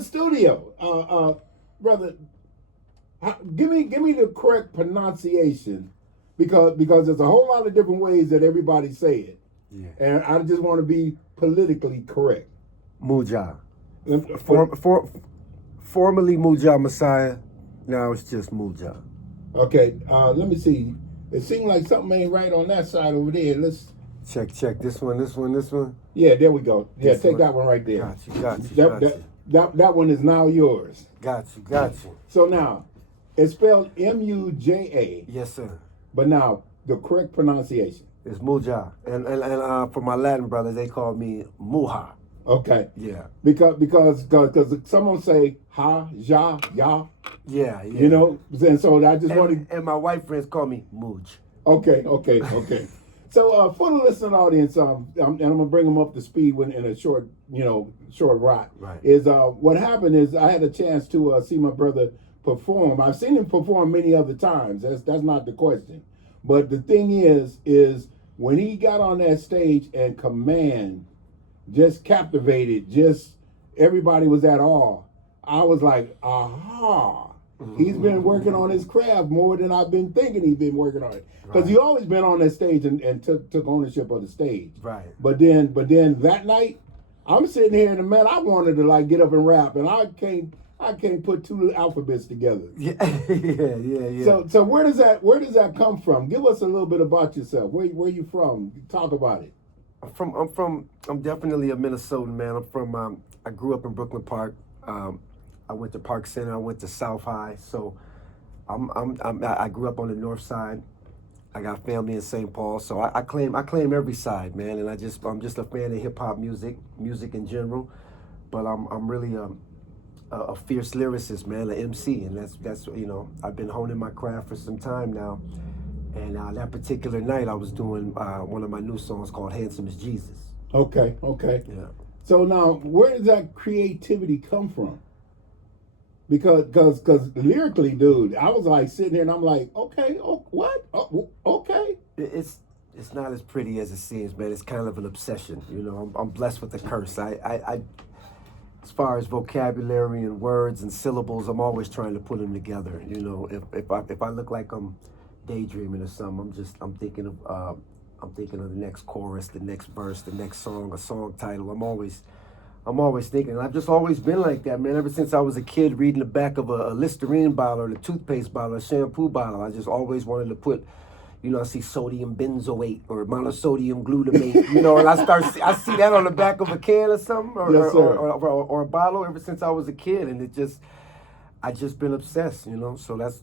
the studio. Brother, give me the correct pronunciation because there's a whole lot of different ways that everybody say it. Yeah. And I just want to be politically correct. Muja. Formerly Muja Messiah. Now it's just Muja. Okay, let me see. It seemed like something ain't right on that side over there. Let's check this one. Yeah, there we go. Yeah, This take one. that one right there. Got you. That one is now yours. Got you. So now, it's spelled Muja. Yes, sir. But now, the correct pronunciation. It's Muja. And for my Latin brothers, they call me Muha. Okay. Yeah. Because someone say ha, ja, ya. Yeah. You know, and so I just want to. And my white friends call me Muj. Okay. So for the listening audience, and I'm gonna bring them up to speed in a short rot. Right. Is what happened is I had a chance to see my brother perform. I've seen him perform many other times. That's not the question. But the thing is when he got on that stage and command just captivated, just everybody was at awe. I was like, aha. He's been working on his craft more than I've been thinking he's been working on it. Because he always been on that stage and took ownership of the stage. Right. But then that night, I'm sitting here and man, I wanted to like get up and rap, and I can't put two alphabets together. Yeah. So where does that come from? Give us a little bit about yourself. Where you from? Talk about it. I'm definitely a Minnesotan man. I'm from I grew up in Brooklyn Park. I went to Park Center. I went to South High. So I grew up on the north side. I got family in St. Paul, so I claim every side, man. And I'm just a fan of hip hop music in general. But I'm really a fierce lyricist, man, an MC, and that's I've been honing my craft for some time now. And that particular night, I was doing one of my new songs called "Handsome as Jesus." Okay. Yeah. So now, where does that creativity come from? Because lyrically, dude, I was like sitting here and I'm like, okay, what? Okay. It's not as pretty as it seems, man. It's kind of an obsession. I'm blessed with a curse. I as far as vocabulary and words and syllables, I'm always trying to put them together. If I look like I'm daydreaming or something, I'm thinking of the next chorus, the next verse, the next song, a song title. I'm always thinking. And I've just always been like that, man. Ever since I was a kid, reading the back of a Listerine bottle or a toothpaste bottle, a shampoo bottle, I just always wanted to put, I see sodium benzoate or monosodium glutamate, and I see that on the back of a can or something, or a bottle ever since I was a kid, and I just been obsessed, So that's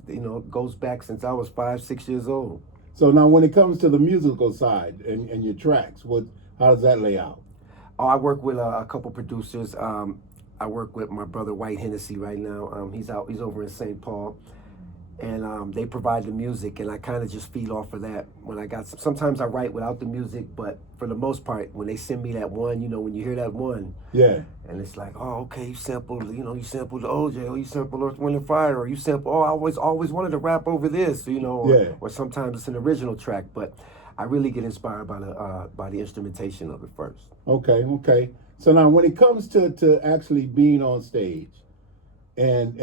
goes back since I was 5-6 years old. So now, when it comes to the musical side and your tracks, how does that lay out? Oh, I work with a couple producers. I work with my brother White Hennessy right now. He's over in St. Paul, and they provide the music, and I kind of just feed off of that. Sometimes I write without the music, but for the most part, when they send me that one, when you hear that one, yeah, and it's like, oh, okay, you sampled the OJ, or you sampled Earth, Wind and Fire, or you sample, I always wanted to rap over this, or sometimes it's an original track, but I really get inspired by the instrumentation of it first. Okay. So now, when it comes to actually being on stage, and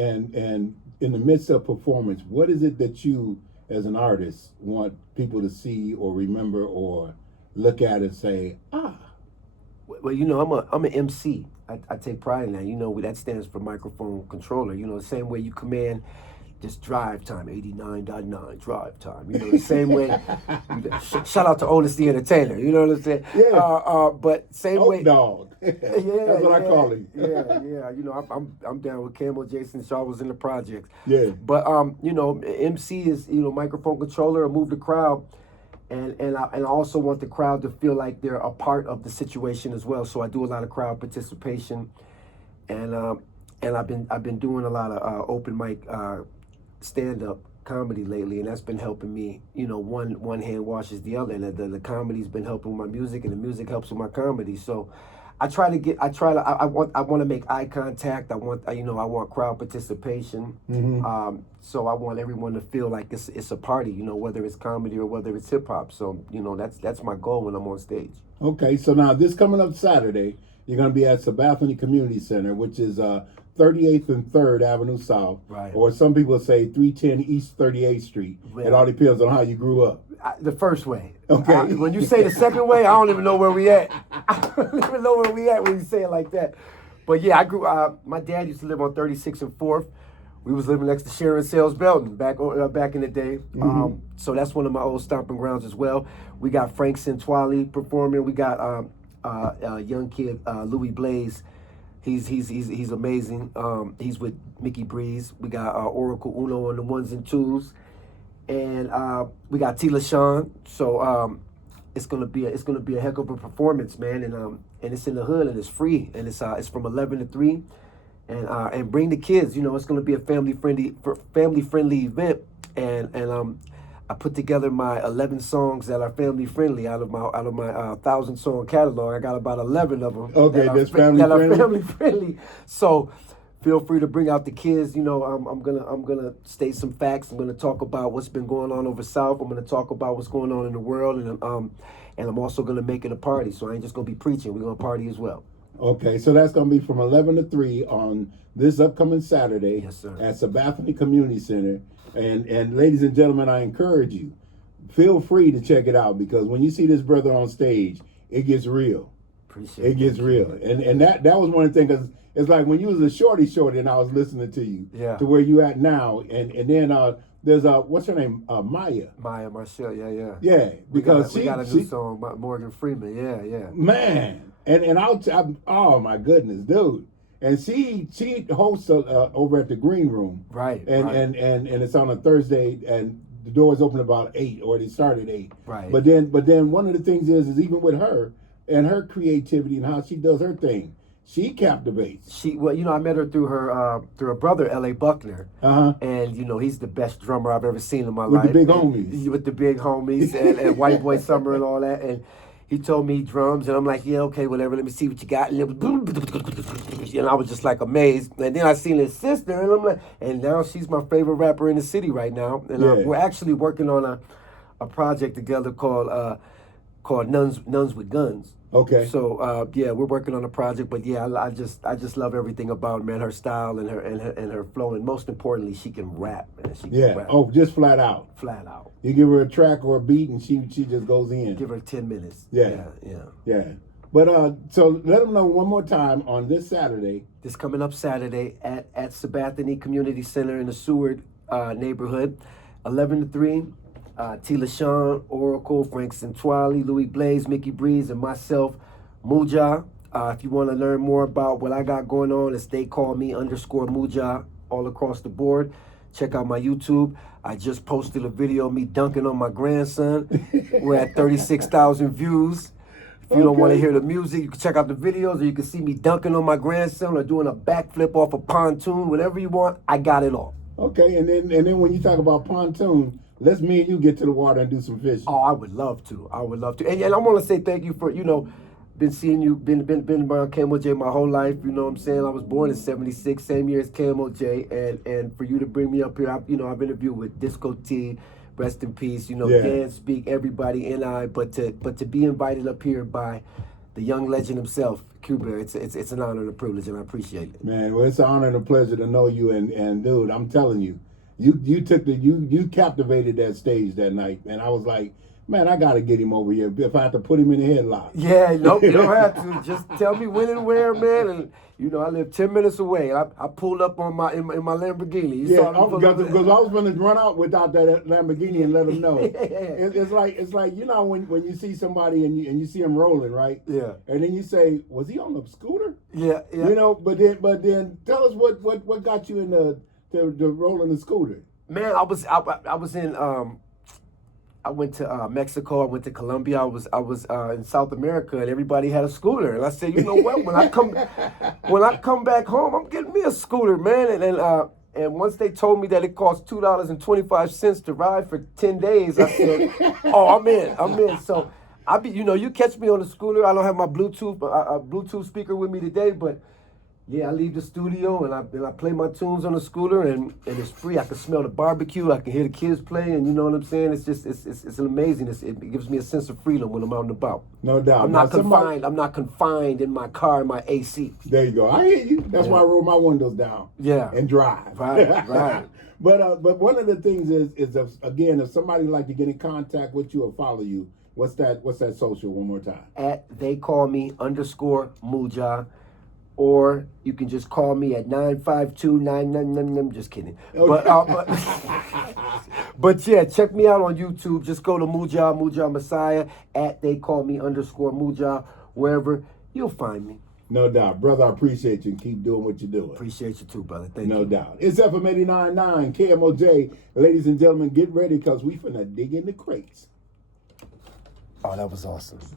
in the midst of performance, what is it that you, as an artist, want people to see or remember or look at and say, ah? Well, I'm an MC. I take pride in that. That stands for microphone controller. The same way you command just drive time, 89.9 drive time. The same way. Shout out to Otis the Entertainer. You know what I'm saying? Yeah. But same way. Dog. That's what I call him. Yeah. I'm down with KMOJ since y'all was in the projects. Yeah. But MC is microphone controller, move the crowd, and I also want the crowd to feel like they're a part of the situation as well. So I do a lot of crowd participation, and I've been doing a lot of open mic stand-up comedy lately, and that's been helping me. One hand washes the other, and the comedy's been helping with my music, and the music helps with my comedy. So I want to make eye contact. I want crowd participation. Mm-hmm. So I want everyone to feel like it's a party, whether it's comedy or whether it's hip hop. So that's my goal when I'm on stage. Okay, so now this coming up Saturday, you're going to be at Sabathani Community Center, which is 38th and 3rd Avenue South, Right. or some people say 310 East 38th Street. Well, it all depends on how you grew up. The first way. Okay. When you say the second way, I don't even know where we at. I don't even know where we at when you say it like that. But yeah, I grew. My dad used to live on 36th and 4th. We was living next to Sharon Sales Belton back in the day. So that's one of my old stomping grounds as well. We got Frank Centwali performing. We got young kid Louis Blaze. He's amazing. He's with Mickey Breeze. We got Oracle Uno on the ones and twos. And we got T. LaShawn, so it's gonna be a heck of a performance, man. And it's in the hood and it's free, and it's from 11 to 3, and bring the kids. You know, it's gonna be a family friendly event, and I put together my 11 songs that are family friendly out of my 1,000 song catalog. I got about 11 of them. Okay, that that's family friendly. So feel free to bring out the kids. You know, I'm gonna state some facts. I'm gonna talk about what's been going on over South. I'm gonna talk about what's going on in the world, and I'm also gonna make it a party. So I ain't just gonna be preaching. We're gonna party as well. Okay, so that's gonna be from 11 to 3 on this upcoming Saturday. Yes, sir. At Sabathani Community Center. And ladies and gentlemen, I encourage you, feel free to check it out, because when you see this brother on stage, it gets real. Appreciate It gets real, and that was one of the things. Cause it's like when you was a shorty, and I was listening to you, Yeah. to where you at now, and then there's what's her name, Maya. Maya Marshall, yeah. Yeah, because we got a new song, Morgan Freeman, yeah. Man, and oh my goodness, dude. And she hosts over at the Green Room, Right. And it's on a Thursday, and the doors open about 8, or they start at 8. Right. But then one of the things is even with her and her creativity and how she does her thing, she captivates. I met her through her brother, L.A. Buckner. And, he's the best drummer I've ever seen in my life. With the big homies. With the big homies and White Boy Summer and all that. And he told me drums, and I'm like, yeah, okay, whatever, let me see what you got. And it was, and I was just like amazed. And then I seen his sister, and I'm like, and now she's my favorite rapper in the city right now. And we're actually working on a project together called Nuns with Guns. Okay. So we're working on a project, but yeah, I just love everything about her, man. Her style and her flow, and most importantly, she can rap, man. She can rap. Oh, just flat out. Flat out. You give her a track or a beat, and she just goes in. Give her 10 minutes. Yeah. But so let them know one more time on this Saturday. This coming up Saturday at Sabathani Community Center in the Seward neighborhood, 11 to 3. T. LaShawn, Oracle, Frank Centwali, Louis Blaze, Mickey Breeze, and myself, Muja. If you want to learn more about what I got going on, it's They Call Me _Muja all across the board. Check out my YouTube. I just posted a video of me dunking on my grandson. We're at 36,000 views. If you don't want to hear the music, you can check out the videos, or you can see me dunking on my grandson or doing a backflip off a pontoon, whatever you want. I got it all. Okay, and then when you talk about pontoon, let's me and you get to the water and do some fishing. Oh, I would love to. And I want to say thank you for, been seeing you, been around KMOJ my whole life. You know what I'm saying? I was born in 76, same year as KMOJ. And for you to bring me up here, I've interviewed with Disco T, rest in peace, Dan, Speak, everybody, and but to be invited up here by the young legend himself, Q Bear, it's an honor and a privilege, and I appreciate it. Man, well, it's an honor and a pleasure to know you, and dude, I'm telling you, you captivated that stage that night, and I was like, man, I gotta get him over here if I have to put him in a headlock. Yeah, nope, you don't have to. Just tell me when and where, man. And I live 10 minutes away. I pulled up on in my Lamborghini. Because I was gonna run out without that Lamborghini and let them know. It's like when you see somebody and you see him rolling, right? Yeah. And then you say, was he on the scooter? Yeah. But then tell us what got you in the rolling the scooter. Man, I was in I went to Mexico. I went to Colombia. I was in South America, and everybody had a scooter. And I said, you know what? When I come back home, I'm getting me a scooter, man. And once they told me that it cost $2.25 to ride for 10 days, I said, oh, I'm in. So you catch me on the scooter. I don't have my Bluetooth speaker with me today, but Yeah, I leave the studio and I play my tunes on the scooter and it's free. I can smell the barbecue. I can hear the kids play, and you know what I'm saying. It's just it's amazing. It gives me a sense of freedom when I'm out and about. No doubt. I'm not confined. I'm not confined in my car in my AC. There you go. I hear you. That's why I roll my windows down. Yeah. And drive. Right. But one of the things is if somebody like to get in contact with you or follow you, what's that social one more time? At they call me _Muja. Or you can just call me at 952-9999. Just kidding. But yeah, check me out on YouTube. Just go to Muja Messiah at they call me _Muja. Wherever you'll find me. No doubt, brother. I appreciate you and keep doing what you're doing. Appreciate you too, brother. Thank you. No doubt. It's FM 89.9 KMOJ. Ladies and gentlemen, get ready because we finna dig in the crates. Oh, that was awesome.